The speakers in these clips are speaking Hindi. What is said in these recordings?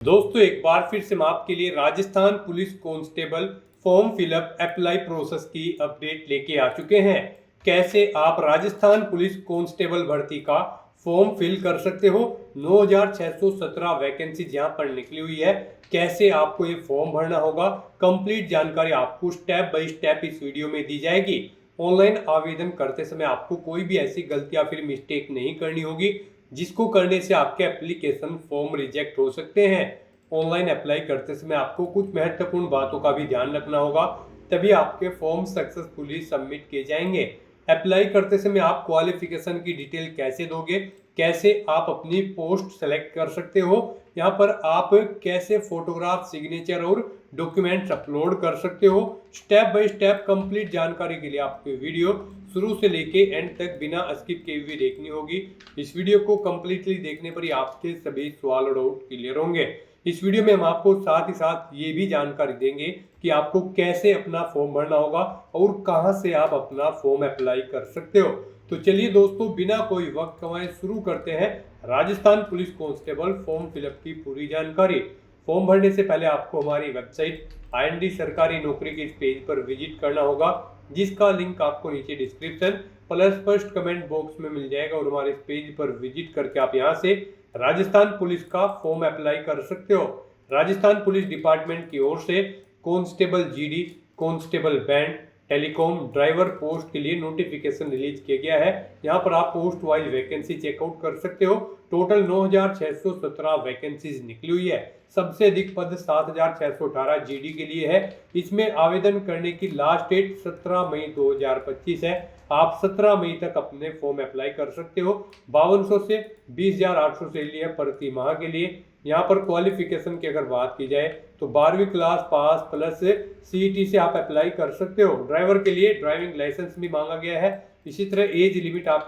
दोस्तों एक बार फिर से मैं आपके लिए Rajasthan police constable form fill up apply process की अपडेट लेके आ चुके हैं। कैसे आप राजस्थान पुलिस कांस्टेबल भर्ती का फॉर्म फिल कर सकते हो। 9617 वैकेंसी जहां पर निकली हुई है, कैसे आपको ये फॉर्म भरना होगा, कंप्लीट जानकारी आपको स्टेप बाय स्टेप इस वीडियो में दी जाएगी। ऑनलाइन आवेदन करते समय आपको कोई भी ऐसी गलती या फिर मिस्टेक नहीं करनी होगी जिसको करने से आपके एप्लीकेशन फॉर्म रिजेक्ट हो सकते हैं। ऑनलाइन अप्लाई करते समय आपको कुछ महत्वपूर्ण बातों का भी ध्यान रखना होगा, तभी आपके फॉर्म सक्सेसफुली सबमिट किए जाएंगे। अप्लाई करते समय आप क्वालिफिकेशन की डिटेल कैसे दोगे, कैसे आप अपनी पोस्ट सेलेक्ट कर सकते हो, यहाँ पर आप कैसे फोटोग्राफ, सिग्नेचर और डॉक्यूमेंट्स अपलोड कर सकते हो। स्टेप बाय स्टेप कंप्लीट जानकारी के लिए आपको वीडियो शुरू से लेके एंड तक बिना स्किप किए हुए देखनी होगी। इस वीडियो को कंप्लीटली देखने पर ही आपके सभी सवाल और डाउट क्लियर होंगे। इस वीडियो में हम आपको साथ ही साथ ये भी जानकारी देंगे कि आपको कैसे अपना फॉर्म भरना होगा और कहां से आप अपना फॉर्म अप्लाई कर सकते हो। तो चलिए दोस्तों, बिना कोई वक्त गंवाए शुरू करते हैं Rajasthan police constable form fill up की पूरी जानकारी। फॉर्म भरने से पहले आपको हमारी वेबसाइट IND सरकारी नौकरी के इस पेज पर विजिट करना होगा, जिसका लिंक आपको नीचे description plus first comment box में मिल जाएगा। और हमारे इस पेज पर विजिट करके आप यहाँ से राजस्थान पुलिस का फॉर्म अप्लाई कर सकते हो। राजस्थान पुलिस डिपार्टमेंट की ओर से constable GD, constable band, telecom driver post के लिए नोटिफिकेशन रिलीज किया गया है। यहाँ पर आप पोस्ट वाइज वैकेंसी चेकआउट कर सकते हो। टोटल 9617 वैकेंसीज निकली हुई है। सबसे अधिक पद 7618 GD के लिए है। इसमें आवेदन करने की लास्ट डेट 17 मई 2025 है। आप 17 मई तक अपने फॉर्म अप्लाई कर सकते हो। 5200 से 20,800 सैलरी है प्रति माह के लिए। यहाँ पर क्वालिफिकेशन की अगर बात की जाए तो 12वीं क्लास पास प्लस CET से आप अप्लाई कर सकते हो। ड्राइवर के लिए ड्राइविंग लाइसेंस भी मांगा गया है। इसी तरह एज लिमिट आप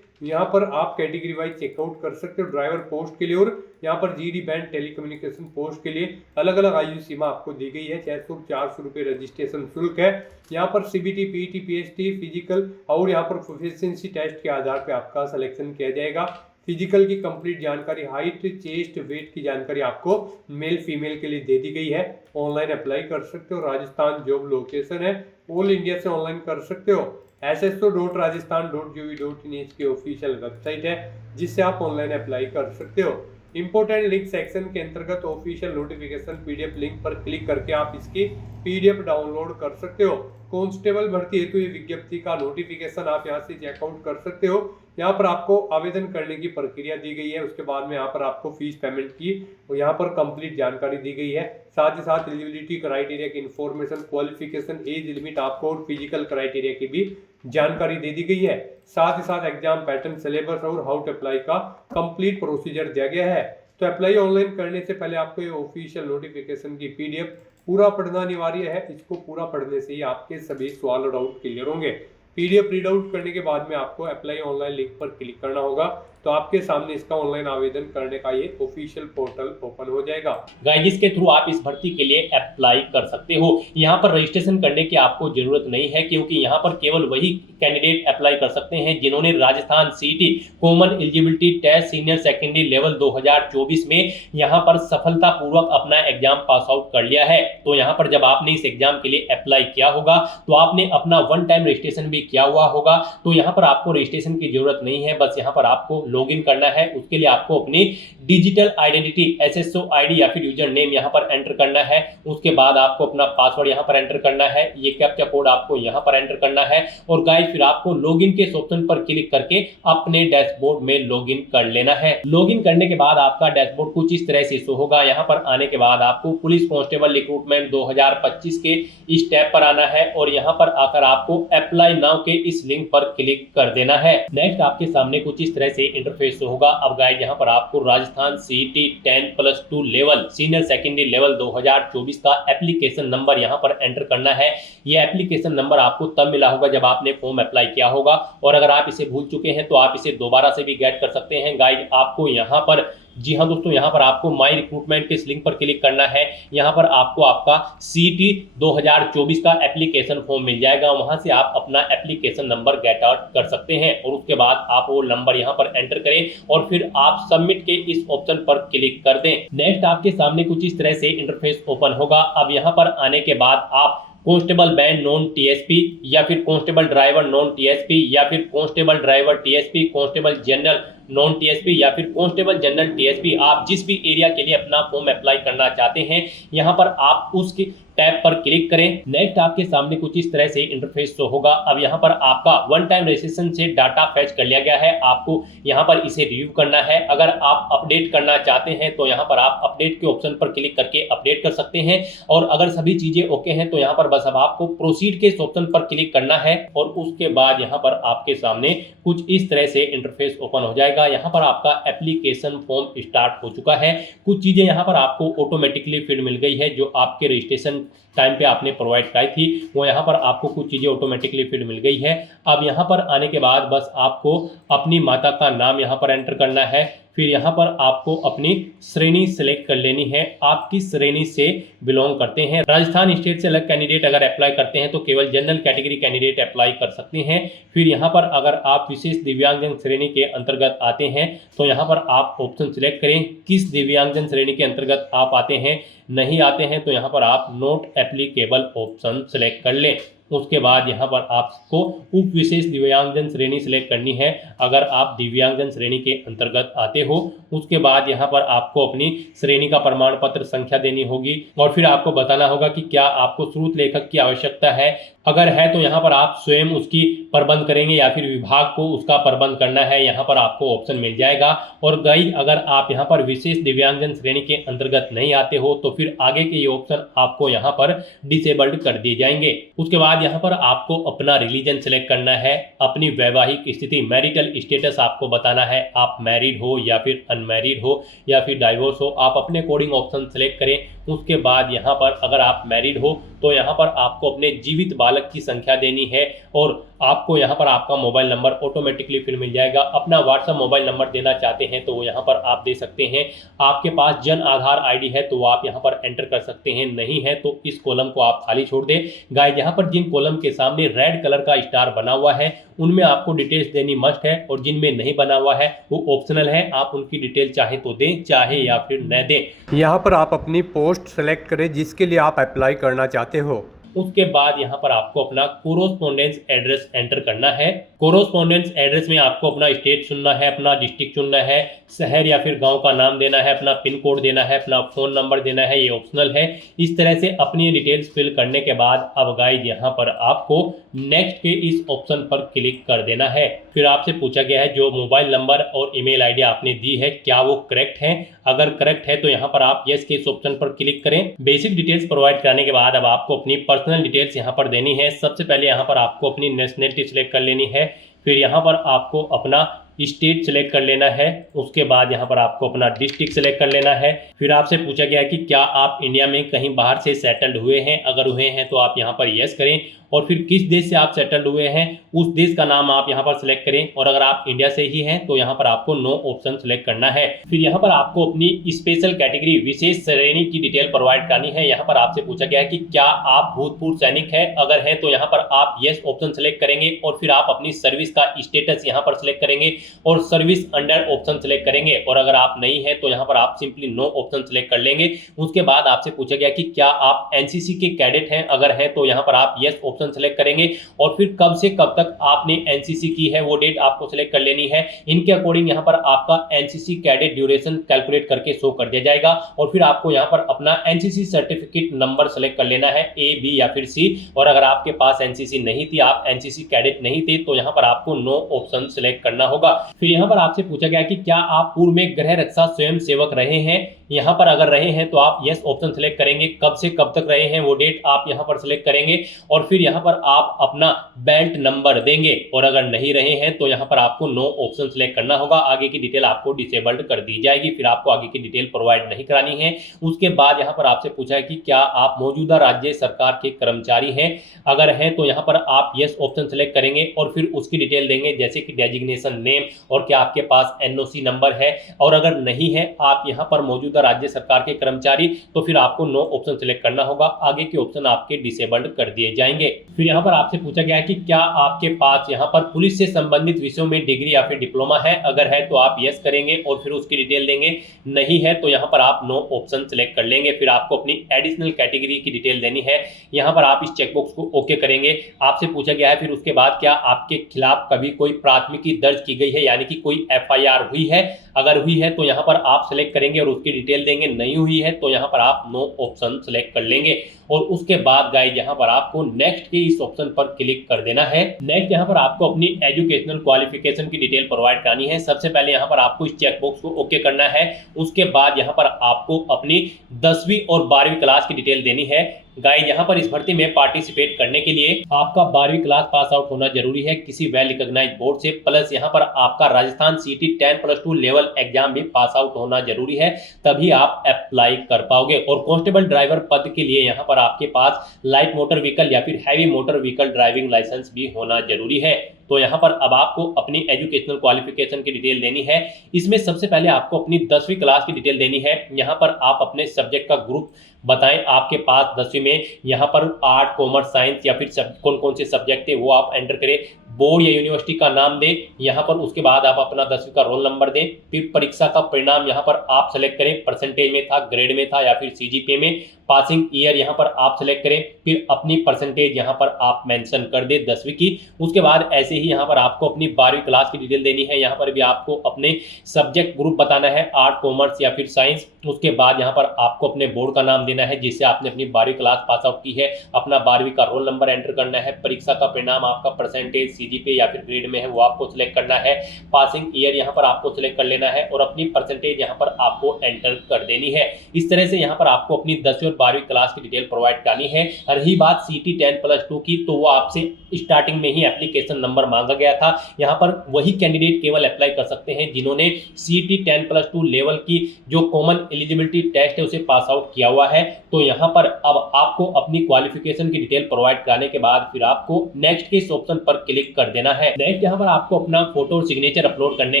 यहाँ पर आप कैटेगरी वाइज चेकआउट कर सकते हो ड्राइवर पोस्ट के लिए। और यहाँ पर GD बैंड टेलीकम्युनिकेशन पोस्ट के लिए अलग अलग आयु सीमा आपको दी गई है। 400 रुपये रजिस्ट्रेशन शुल्क है। यहाँ पर CBT, PET, PST फिजिकल और यहाँ पर प्रोफिशिएंसी टेस्ट के आधार पर आपका सिलेक्शन किया जाएगा। फिजिकल की कंप्लीट जानकारी, हाइट, चेस्ट, वेट की जानकारी आपको मेल फीमेल के लिए दे दी गई है। ऑनलाइन अप्लाई कर सकते हो। राजस्थान जॉब लोकेशन है, ऑल इंडिया से ऑनलाइन कर सकते हो। sso.rajasthan.gov.in की ऑफिशियल वेबसाइट है, जिससे आप ऑनलाइन अप्लाई कर सकते हो। इंपोर्टेंट लिंक सेक्शन के अंतर्गत ऑफिशियल नोटिफिकेशन PDF लिंक पर क्लिक करके आप इसकी PDF डाउनलोड कर सकते हो। कांस्टेबल भर्ती हेतु ये विज्ञप्ति का नोटिफिकेशन आप यहाँ से चेकआउट कर सकते हो। यहाँ पर आपको आवेदन करने की प्रक्रिया दी गई है। उसके बाद में यहाँ पर आपको फीस पेमेंट की और यहाँ पर कंप्लीट जानकारी दी गई है। साथ ही साथ एलिजिबिलिटी क्राइटेरिया की इंफॉर्मेशन, क्वालिफिकेशन, एज लिमिट आपको और फिजिकल क्राइटेरिया की भी जानकारी दे दी गई है। साथ ही साथ एग्जाम पैटर्न, सिलेबस और हाउ टू अप्लाई का कंप्लीट प्रोसीजर दिया गया है। तो अप्लाई ऑनलाइन करने से पहले आपको ये ऑफिशियल नोटिफिकेशन की PDF पूरा पढ़ना अनिवार्य है। इसको पूरा पढ़ने से ही आपके सभी सवाल और डाउट क्लियर होंगे। PDF रीड आउट करने के बाद में आपको अप्लाई ऑनलाइन लिंक पर क्लिक करना होगा, तो आपके सामने इसका ऑनलाइन आवेदन करने का ये ऑफिशियल पोर्टल ओपन हो जाएगा। गाइस, जिसके थ्रू आप इस भर्ती के लिए अप्लाई कर सकते हो। यहाँ पर रजिस्ट्रेशन करने की आपको जरूरत नहीं है, क्योंकि यहाँ पर केवल वही कैंडिडेट अप्लाई कर सकते हैं जिन्होंने Rajasthan CET common eligibility test senior secondary level 2024 में यहाँ पर सफलतापूर्वक अपना एग्जाम पास आउट कर लिया है। तो यहाँ पर जब आपने इस एग्जाम के लिए अप्लाई किया होगा तो आपने अपना 1 टाइम रजिस्ट्रेशन भी किया हुआ होगा। तो यहाँ पर आपको रजिस्ट्रेशन की जरूरत नहीं है, बस यहाँ पर आपको लॉगिन करना है। उसके लिए आपको अपनी डिजिटल आइडेंटिटी SSO ID या फिर यूजर नेम यहाँ पर एंटर करना है। उसके बाद आपको अपना पासवर्ड यहाँ पर एंटर करना है। ये कैप्चा कोड आपको यहाँ पर एंटर करना है। और गाइस, फिर आपको लॉगिन के ऑप्शन पर क्लिक करके अपने डैशबोर्ड में लॉगिन कर लेना है। लॉगिन करने के बाद आपका डैशबोर्ड कुछ इस तरह से शो होगा। यहाँ पर आने के बाद आपको पुलिस कांस्टेबल रिक्रूटमेंट 2025 के इस टैब पर आना है और यहाँ पर आकर आपको अप्लाई नाउ के इस लिंक पर क्लिक कर देना है। नेक्स्ट आपके सामने कुछ इस तरह से इंटरफेस होगा। अब गाइस, यहाँ पर आपको Rajasthan CET 10+2 level senior secondary level 2024 का एप्लीकेशन नंबर यहाँ पर एंटर करना है। ये एप्लीकेशन नंबर आपको तब मिला होगा जब आपने फॉर्म अप्लाई किया होगा, और अगर आप इसे भूल चुके हैं तो आप इसे दोबारा से भी गेट कर सकते हैं। गाइस, आपको यहाँ पर जी हाँ दोस्तों, यहाँ पर आपको माई रिक्रूटमेंट के इस लिंक पर क्लिक करना है। यहाँ पर आपको आपका CET 2024 का एप्लीकेशन फॉर्म मिल जाएगा। वहां से आप अपना एप्लीकेशन नंबर गेट आउट कर सकते हैं और उसके बाद आप वो नंबर यहाँ पर एंटर करें और फिर आप सबमिट के इस ऑप्शन पर क्लिक कर दें। नेक्स्ट आपके सामने कुछ इस तरह से इंटरफेस ओपन होगा। अब यहाँ पर आने के बाद आप कांस्टेबल बैंड नॉन TSP या फिर कांस्टेबल ड्राइवर नॉन TSP या फिर constable driver TSP, constable general non TSP या फिर कांस्टेबल जनरल TSP, आप जिस भी एरिया के लिए अपना फॉर्म अप्लाई करना चाहते हैं यहाँ पर आप उसकी टैब पर क्लिक करें। नेक्स्ट आपके सामने कुछ इस तरह से इंटरफेस शो होगा। अब यहाँ पर आपका वन टाइम रजिस्ट्रेशन से डाटा फैच कर लिया गया है, आपको यहाँ पर इसे रिव्यू करना है। अगर आप अपडेट करना चाहते हैं तो यहाँ पर आप अपडेट के ऑप्शन पर क्लिक करके अपडेट कर सकते हैं और अगर सभी चीजें ओके हैं तो यहाँ पर बस अब आपको प्रोसीड के इस ऑप्शन पर क्लिक करना है और उसके बाद यहाँ पर आपके सामने कुछ इस तरह से इंटरफेस ओपन हो जाएगा। यहाँ पर आपका एप्लीकेशन फॉर्म स्टार्ट हो चुका है। कुछ चीजें यहाँ पर आपको ऑटोमेटिकली फिल मिल गई है जो आपके रजिस्ट्रेशन टाइम पे आपने प्रोवाइड कराई थी, वो यहाँ पर आपको कुछ चीज़ें ऑटोमेटिकली फिल मिल गई है। अब यहाँ पर आने के बाद बस आपको अपनी माता का नाम यहाँ पर एंटर करना है। फिर यहाँ पर आपको अपनी श्रेणी सेलेक्ट कर लेनी है, आप किस श्रेणी से बिलोंग करते हैं। राजस्थान स्टेट से अलग कैंडिडेट अगर अप्लाई करते हैं तो केवल जनरल कैटेगरी कैंडिडेट अप्लाई कर सकते हैं। फिर यहाँ पर अगर आप विशेष दिव्यांगजन श्रेणी के अंतर्गत आते हैं तो यहाँ पर आप ऑप्शन सिलेक्ट करें किस दिव्यांगजन श्रेणी के अंतर्गत आप आते हैं। नहीं आते हैं तो यहाँ पर आप नॉट एप्लीकेबल ऑप्शन सेलेक्ट कर लें। उसके बाद यहाँ पर आपको उप विशेष दिव्यांगजन श्रेणी सिलेक्ट करनी है अगर आप दिव्यांगजन श्रेणी के अंतर्गत आते हो। उसके बाद यहाँ पर आपको अपनी श्रेणी का प्रमाण पत्र संख्या देनी होगी और फिर आपको बताना होगा कि क्या आपको स्रोत लेखक की आवश्यकता है। अगर है तो यहाँ पर आप स्वयं उसकी प्रबंध करेंगे या फिर विभाग को उसका प्रबंध करना है, यहाँ पर आपको ऑप्शन मिल जाएगा। और गाइस अगर आप यहाँ पर विशेष दिव्यांगजन श्रेणी के अंतर्गत नहीं आते हो तो फिर आगे के ये ऑप्शन आपको यहाँ पर डिसेबल्ड कर दिए जाएंगे। उसके बाद यहाँ पर आपको अपना रिलीजन सेलेक्ट करना है, अपनी वैवाहिक स्थिति मैरिटल स्टेटस आपको बताना है, आप मैरिड हो या फिर अनमैरिड हो या फिर डाइवोर्स हो, आप अपने अकॉर्डिंग ऑप्शन सेलेक्ट करें। उसके बाद यहाँ पर अगर आप मैरिड हो तो यहाँ पर आपको अपने जीवित बालक की संख्या देनी है और आपको यहाँ पर आपका मोबाइल नंबर ऑटोमेटिकली फिर मिल जाएगा। अपना व्हाट्सएप मोबाइल नंबर देना चाहते हैं तो वो यहाँ पर आप दे सकते हैं। आपके पास जन आधार ID है तो वो आप यहाँ पर एंटर कर सकते हैं, नहीं है तो इस कॉलम को आप खाली छोड़ दें। गाइस यहाँ पर जिन कॉलम के सामने रेड कलर का स्टार बना हुआ है उनमें आपको डिटेल्स देनी मस्ट है और जिनमें नहीं बना हुआ है वो ऑप्शनल है, आप उनकी डिटेल चाहे तो दें चाहे या फिर न दें। यहाँ पर आप अपनी पोस्ट सेलेक्ट करें जिसके लिए आप अप्लाई करना चाहते हो। उसके बाद यहाँ पर आपको अपना कोरोस्पोंडेंस एड्रेस एंटर करना है। कोरोस्पोंडेंस एड्रेस में आपको अपना स्टेट चुनना है, अपना डिस्ट्रिक्ट चुनना है, शहर या फिर गांव का नाम देना है, अपना पिन कोड देना है, अपना फ़ोन नंबर देना है, ये ऑप्शनल है। इस तरह से अपनी डिटेल्स फिल करने के बाद अब गाइस यहाँ पर आपको नेक्स्ट के इस ऑप्शन पर क्लिक कर देना है। फिर आपसे पूछा गया है जो मोबाइल नंबर और ईमेल ID आपने दी है क्या वो करेक्ट है। अगर करेक्ट है तो यहाँ पर आप यस के इस ऑप्शन पर क्लिक करें। बेसिक डिटेल्स प्रोवाइड कराने के बाद अब आपको अपनी पर्सनल डिटेल्स यहाँ पर देनी है। सबसे पहले यहाँ पर आपको अपनी नेशनलिटी सिलेक्ट कर लेनी है, फिर यहाँ पर आपको अपना स्टेट सेलेक्ट कर लेना है, उसके बाद यहाँ पर आपको अपना डिस्ट्रिक्ट सेलेक्ट कर लेना है। फिर आपसे पूछा गया है कि क्या आप इंडिया में कहीं बाहर से सेटल्ड हुए हैं, अगर हुए हैं तो आप यहाँ पर यस करें और फिर किस देश से आप सेटल्ड हुए हैं उस देश का नाम आप यहाँ पर सिलेक्ट करें और अगर आप इंडिया से ही हैं तो यहाँ पर आपको नो ऑप्शन सिलेक्ट करना है। फिर यहाँ पर आपको अपनी स्पेशल कैटेगरी विशेष श्रेणी की डिटेल प्रोवाइड करनी है। यहाँ पर आपसे पूछा गया है कि क्या आप भूतपूर्व सैनिक है, अगर है तो यहाँ पर आप यस ऑप्शन सिलेक्ट करेंगे और फिर आप अपनी सर्विस का स्टेटस यहाँ पर सिलेक्ट करेंगे और सर्विस अंडर ऑप्शन सिलेक्ट करेंगे और अगर आप नहीं है तो यहाँ पर आप सिंपली नो ऑप्शन सिलेक्ट कर लेंगे। उसके बाद आपसे पूछा गया कि क्या आप NCC के कैडेट हैं, अगर है तो यहाँ पर आप यस ऑप्शन सेलेक्ट करेंगे और फिर कब से कब तक आपने NCC की है वो डेट आपको सिलेक्ट कर लेनी है। इनके अकॉर्डिंग यहाँ पर आपका NCC कैडेट ड्यूरेशन कैलकुलेट करके शो कर दिया जाएगा और फिर आपको यहाँ पर अपना NCC सर्टिफिकेट नंबर सेलेक्ट कर लेना है A, B या फिर C और अगर आपके पास NCC नहीं थी, आप NCC कैडेट नहीं थे तो यहाँ पर आपको नो ऑप्शन सेलेक्ट करना होगा। फिर यहाँ पर आपसे पूछा गया कि क्या आप पूर्व में गृह रक्षा स्वयं सेवक रहे हैं, यहाँ पर अगर रहे हैं तो आप यस ऑप्शन सेलेक्ट करेंगे, कब से कब तक रहे हैं वो डेट आप यहाँ पर सेलेक्ट करेंगे और फिर यहाँ पर आप अपना बेल्ट नंबर देंगे और अगर नहीं रहे हैं तो यहाँ पर आपको नो ऑप्शन सेलेक्ट करना होगा। आगे की डिटेल आपको डिसेबल्ड कर दी जाएगी, फिर आपको आगे की डिटेल प्रोवाइड नहीं करानी है। उसके बाद यहाँ पर आपसे पूछा है कि क्या आप मौजूदा राज्य सरकार के कर्मचारी हैं, अगर हैं तो यहाँ पर आप यस ऑप्शन सेलेक्ट करेंगे और फिर उसकी डिटेल देंगे जैसे कि डेजिग्नेशन नेम और क्या आपके पास एनओसी नंबर है। और अगर नहीं है आप यहाँ पर मौजूदा राज्य सरकार के कर्मचारी तो फिर आपको नो ऑप्शन सेलेक्ट करना होगा, आगे के ऑप्शन आपके डिसेबल्ड कर दिए जाएंगे। फिर यहाँ पर आपसे पूछा गया है कि क्या आपके पास यहाँ पर पुलिस से संबंधित विषयों में डिग्री या फिर डिप्लोमा है, अगर है तो आप यस करेंगे और फिर उसकी डिटेल देंगे, नहीं है तो यहाँ पर आप नो ऑप्शन सेलेक्ट कर लेंगे। फिर आपको अपनी एडिशनल कैटेगरी की डिटेल देनी है, यहाँ पर आप इस चेकबॉक्स को ओके करेंगे। आपसे पूछा गया है फिर उसके बाद क्या आपके खिलाफ कभी कोई प्राथमिकी दर्ज की गई है, यानी कि कोई एफआईआर हुई है, अगर हुई है तो यहाँ पर आप सेलेक्ट करेंगे और उसकी डिटेल देंगे, नहीं हुई है तो यहाँ पर आप नो ऑप्शन सेलेक्ट कर लेंगे। और उसके बाद गाइस यहाँ पर आपको नेक्स्ट के इस ऑप्शन पर क्लिक कर देना है। नेक्स्ट यहाँ पर आपको अपनी एजुकेशनल क्वालिफिकेशन की डिटेल प्रोवाइड करनी है। सबसे पहले यहाँ पर आपको इस चेकबॉक्स को ओके करना है। उसके बाद यहाँ पर आपको अपनी 10वीं और 12वीं क्लास की डिटेल देनी है। गाइस यहाँ पर इस भर्ती में पार्टिसिपेट करने के लिए आपका 12वीं क्लास पास आउट होना जरूरी है किसी वेल रिकॉग्नाइज बोर्ड से, प्लस यहाँ पर आपका राजस्थान सीटी 10+2 लेवल एग्जाम भी पास आउट होना जरूरी है, तभी आप अप्लाई कर पाओगे। और कांस्टेबल ड्राइवर पद के लिए यहाँ पर आपके पास लाइट मोटर व्हीकल या फिर heavy motor vehicle driving licence भी होना जरूरी है। तो यहाँ पर अब आपको अपनी एजुकेशनल क्वालिफिकेशन की डिटेल देनी है। इसमें सबसे पहले आपको अपनी 10वीं क्लास की डिटेल देनी है। यहाँ पर आप अपने सब्जेक्ट का ग्रुप बताएं, आपके पास 10वीं में यहाँ पर आर्ट, कॉमर्स, साइंस या फिर कौन कौन से सब्जेक्ट थे वो आप एंटर करें। बोर्ड या यूनिवर्सिटी का नाम दें यहाँ पर, उसके बाद आप अपना 10वीं का रोल नंबर दें। फिर परीक्षा का परिणाम यहाँ पर आप सेलेक्ट करें, परसेंटेज में था, ग्रेड में था या फिर सीजीपीए में, पासिंग ईयर यहाँ पर आप सेलेक्ट करें, फिर अपनी परसेंटेज यहाँ पर आप मेंशन कर दें 10वीं की। उसके बाद ऐसे ही यहाँ पर आपको अपनी 12वीं क्लास की डिटेल देनी है। यहाँ पर भी आपको अपने सब्जेक्ट ग्रुप बताना है, आर्ट, कॉमर्स या फिर साइंस। उसके बाद यहाँ पर आपको अपने बोर्ड का नाम देना है जिससे आपने अपनी 12वीं क्लास पास आउट की है, अपना 12वीं का रोल नंबर एंटर करना है, परीक्षा का परिणाम आपका परसेंटेज सीजीपीए या फिर ग्रेड में है वो आपको सिलेक्ट करना है, पासिंग ईयर यहाँ पर आपको सिलेक्ट कर लेना है और अपनी परसेंटेज यहाँ पर आपको एंटर कर देनी है। इस तरह से यहाँ पर आपको अपनी 10वीं और 12वीं क्लास की डिटेल प्रोवाइड करनी है। रही बात सीटी 10+2 की, तो वो आपसे स्टार्टिंग में ही एप्लीकेशन नंबर मांगा गया था। यहाँ पर वही कैंडिडेट केवल अप्लाई कर सकते हैं जिन्होंने सीटी 10+2 लेवल की जो कॉमन एलिजिबिलिटी टेस्ट है उसे पास आउट किया हुआ है। तो यहाँ पर अब आपको अपनी क्वालिफिकेशन की डिटेल प्रोवाइड कराने के बाद फिर आपको नेक्स्ट के इस ऑप्शन पर क्लिक कर देना है। नेक्स्ट यहाँ पर आपको अपना फोटो और सिग्नेचर अपलोड करने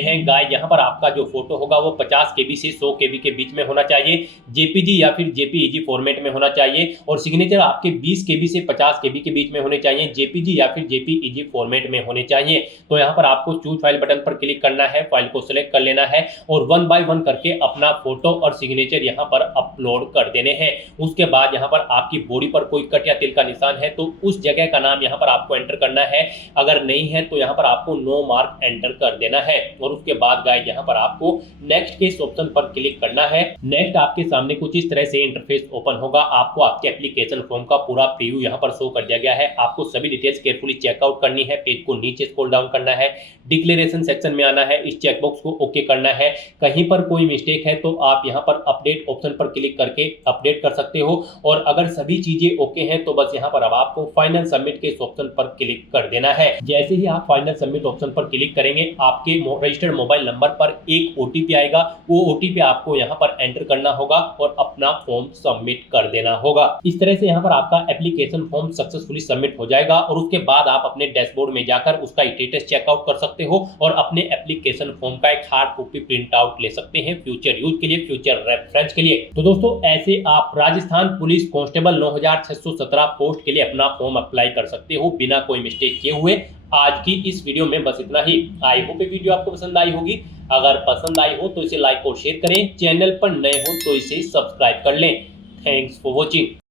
हैं। गाइस यहाँ पर आपका जो फोटो होगा वो 50 KB से 100 KB के बीच में होना चाहिए, जेपीजी या फिर जेपीईजी फॉर्मेट में होना चाहिए, और सिग्नेचर आपके 20 KB से 50 KB के बीच में होने चाहिए, जेपीजी या फिर जेपीईजी फॉर्मेट में होने चाहिए। तो यहाँ पर आपको चूज फाइल बटन पर क्लिक करना है, फाइल को सिलेक्ट कर लेना है और 1 बाय 1 करके अपना फोटो और सिग्नेचर यहाँ पर अपलोड कर देने हैं। उसके बाद यहाँ पर आपकी बॉडी पर कोई कट या तिल का निशान है तो उस जगह का नाम यहाँ पर आपको एंटर करना है, अगर नहीं है तो यहाँ पर आपको नो मार्क एंटर कर देना है। और उसके बाद गाइस यहाँ पर आपको नेक्स्ट के इस ऑप्शन पर क्लिक करना है। नेक्स्ट आपके सामने कुछ इस तरह से इंटरफेस ओपन होगा। आपको आपके एप्लीकेशन फॉर्म का पूरा प्रीव्यू यहाँ पर शो कर दिया गया है। आपको सभी डिटेल्स केयरफुली चेकआउट करनी है, पेज को नीचे स्क्रॉल डाउन करना है, डिक्लेरेशन सेक्शन में आना है, इस चेकबॉक्स को ओके करना है। कहीं पर कोई मिस्टेक है तो आप यहाँ पर अपडेट ऑप्शन पर क्लिक करके अपडेट कर सकते हो, और अगर सभी चीजें ओके हैं तो बस यहाँ पर अब आपको फाइनल सबमिट के इस ऑप्शन पर क्लिक कर देना है। जैसे ही आप फाइनल सबमिट ऑप्शन पर क्लिक करेंगे आपके रजिस्टर्ड मोबाइल नंबर पर एक ओटीपी आएगा, वो ओटीपी आपको यहाँ पर एंटर करना होगा और अपना फॉर्म सबमिट कर देना होगा। इस तरह से यहाँ पर आपका एप्लीकेशन फॉर्म सक्सेसफुली सबमिट हो जाएगा और उसके बाद आप अपने डैशबोर्ड में जाकर उसका स्टेटस चेकआउट कर सकते हो और अपने एप्लीकेशन फॉर्म का एक हार्ड कॉपी प्रिंट आउट ले सकते हैं फ्यूचर यूज के लिए, फ्यूचर रेफरेंस के लिए। तो दोस्तों ऐसे आप राजस्थान पुलिस कांस्टेबल 9617 पोस्ट के लिए अपना फॉर्म अप्लाई कर सकते हो बिना कोई मिस्टेक किए हुए। आज की इस वीडियो में बस इतना ही। आई होप ये वीडियो आपको पसंद आई होगी। अगर पसंद आई हो तो इसे लाइक और शेयर करें, चैनल पर नए हो तो इसे सब्सक्राइब कर लें। Thanks for watching.